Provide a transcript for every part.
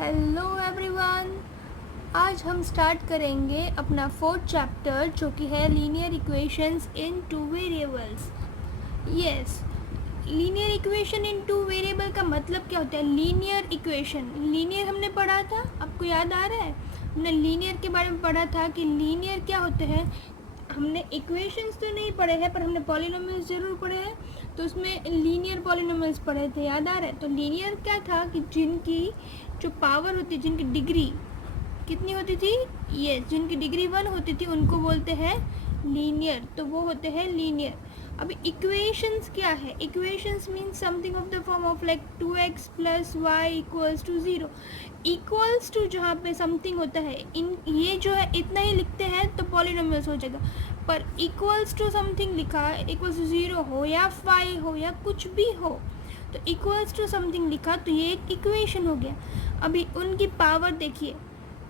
Hello everyone. आज हम start करेंगे अपना फोर्थ चैप्टर जो कि है linear equations in two variables. Yes, linear equation in two variable का मतलब क्या होता है? लीनियर इक्वेशन, लीनियर हमने पढ़ा था, आपको याद आ रहा है? हमने लीनियर के बारे में पढ़ा था कि लीनियर क्या होते हैं। हमने इक्वेशंस तो नहीं पढ़े हैं पर हमने पॉलिनोमियल्स ज़रूर पढ़े हैं, तो उसमें लीनियर पॉलिनोमियल्स पढ़े थे, याद आ रहा है? तो लीनियर क्या था कि जिनकी जो पावर होती है, जिनकी डिग्री कितनी होती थी, ये जिनकी डिग्री 1 होती थी उनको बोलते हैं लीनियर, तो वो होते हैं लीनियर। अब इक्वेशंस क्या है? Equations means something of the form of like 2x + y = 0 equals to, जहाँ पे समथिंग होता है, इन ये जो है इतना ही लिखते हैं तो पॉलिनोमियल्स हो जाएगा, पर इक्वल्स टू समथिंग लिखा है, =0 हो या 5 हो या कुछ भी हो, तो इक्वल्स टू समथिंग लिखा तो ये एक इक्वेशन हो गया। अभी उनकी पावर देखिए,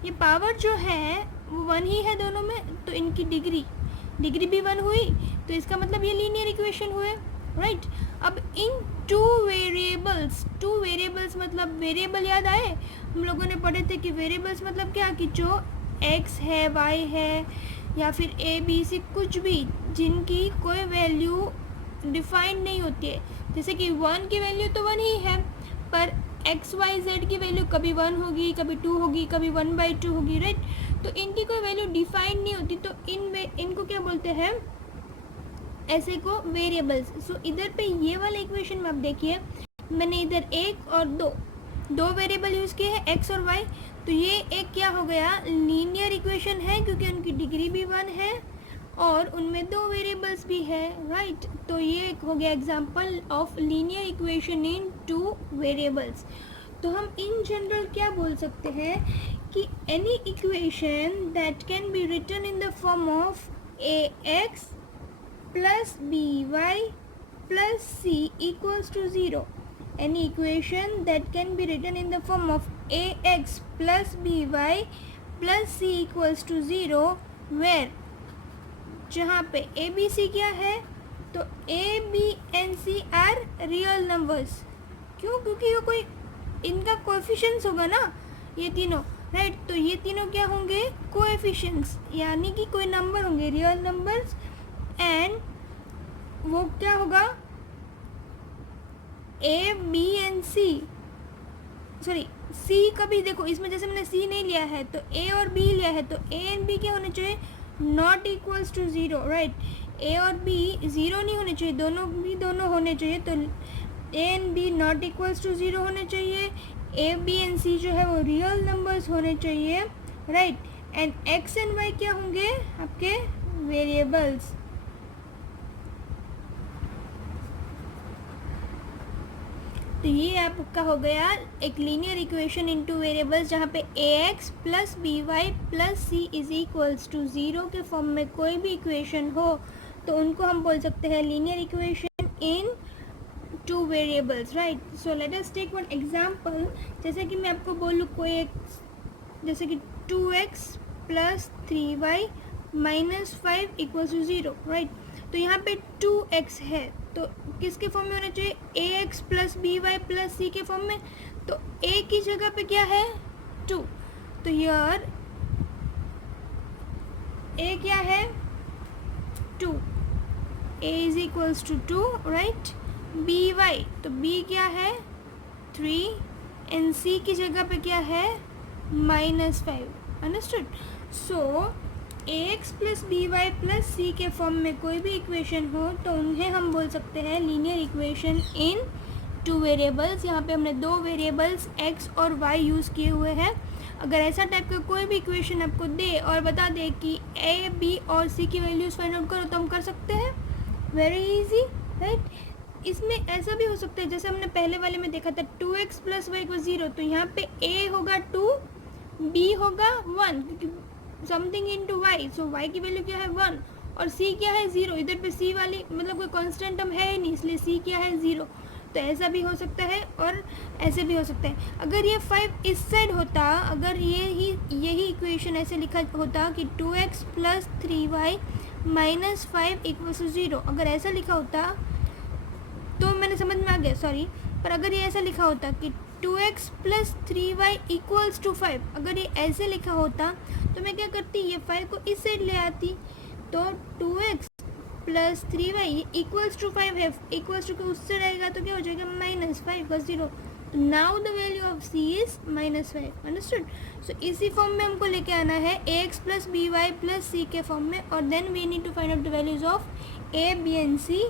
ये पावर जो है वो 1 ही है दोनों में, तो इनकी डिग्री भी 1 हुई, तो इसका मतलब ये लीनियर इक्वेशन हुए, राइट। अब इन टू वेरिएबल्स मतलब वेरिएबल याद आए? हम लोगों ने पढ़े थे कि वेरिएबल्स मतलब क्या, कि जो x है, y है या फिर a b c कुछ भी जिनकी कोई वैल्यू डिफाइंड नहीं होती है, जैसे कि 1 की वैल्यू तो 1 ही है, पर एक्स वाई जेड की वैल्यू कभी 1 होगी, कभी 2 होगी, कभी 1/2 होगी, राइट। तो इनकी कोई वैल्यू डिफाइंड नहीं होती, तो इनको क्या बोलते हैं? ऐसे को वेरिएबल्स। सो इधर पे ये वाला इक्वेशन में आप देखिए, मैंने इधर एक और दो वेरिएबल यूज़ किए हैं, एक्स और वाई, तो ये एक क्या हो गया? लीनियर इक्वेशन है, क्योंकि उनकी डिग्री भी 1 है और उनमें 2 वेरिएबल्स भी है, राइट। तो ये एक हो गया example of linear equation in 2 variables. तो हम इन जनरल क्या बोल सकते हैं कि any equation that can be written in the form of ax + by + c = 0। Any equation that can be written in the form of ax + by + c = 0 where जहाँ पे a b c क्या है, तो a b and c are real numbers. क्यों? क्योंकि ये कोई इनका कोएफिशिएंट्स होगा ना, ये तीनों, राइट। तो ये तीनों क्या होंगे? कोएफिशिएंट्स, यानी कि कोई नंबर होंगे, रियल नंबर्स, एंड वो क्या होगा? a b and c, sorry c का भी देखो, इसमें जैसे मैंने c नहीं लिया है तो a और b लिया है, तो a and b क्या होने चाहिए? Not equals to 0, right. a और b 0 नहीं होने चाहिए, दोनों होने चाहिए, तो a and b not equals to 0 होने चाहिए, a b and c जो है वो रियल नंबर्स होने चाहिए, right. And x and y क्या होंगे? आपके वेरिएबल्स। तो ये आपका हो गया एक linear equation in two variables, जहाँ पे ax + by + c = 0 के फॉर्म में कोई भी इक्वेशन हो तो उनको हम बोल सकते हैं linear equation in two variables, right. So let us take one example. जैसे कि मैं आपको बोलूँ कोई एक, जैसे कि 2x + 3y - 5 = 0, राइट। तो यहाँ पे 2x है, तो किसके फॉर्म में होना चाहिए? ax + by + c के फॉर्म में, तो a की जगह पे क्या है? 2, तो यार a क्या है? 2, a = 2, राइट। by, तो b क्या है? 3, एंड c की जगह पे क्या है? -5, understood. So ax + by + c के फॉर्म में कोई भी इक्वेशन हो तो उन्हें हम बोल सकते हैं linear equation in two variables. यहाँ पे हमने 2 वेरिएबल्स x और y यूज़ किए हुए हैं। अगर ऐसा टाइप का कोई भी इक्वेशन आपको दे और बता दे कि a b और c की वैल्यूज़ फाइंड आउट करो, तो हम कर सकते हैं, वेरी इजी, राइट। इसमें ऐसा भी हो सकता है, जैसे हमने पहले वाले में देखा था 2x + y = 0, तो यहाँ पे a होगा 2, b होगा 1, क्योंकि समथिंग इंटू वाई, सो वाई की वैल्यू क्या है? 1, और c क्या है? 0। इधर पे c वाली मतलब कोई कांस्टेंट टर्म है ही नहीं, इसलिए c क्या है? 0। तो ऐसा भी हो सकता है और ऐसे भी हो सकता है। अगर ये 5 इस साइड होता, अगर यही इक्वेशन ऐसे लिखा होता कि 2x + 3y - 5 = 0, अगर ऐसा लिखा होता तो मैंने समझ में आ गया, सॉरी। पर अगर ये ऐसा लिखा होता कि 2x plus 3y equals to 5, अगर ये ऐसे लिखा होता तो मैं क्या करती, ये 5 को इस साइड ले आती, तो 2x प्लस 3y ये इक्वल्स टू 5 है, इक्वल्स टू के उससे रहेगा तो क्या हो जाएगा -5 का 0. Now the value of c is -5. Understood. So इसी फॉर्म में हमको लेके आना है ax plus by plus c के फॉर्म में, और then we need to find out the values of a b and c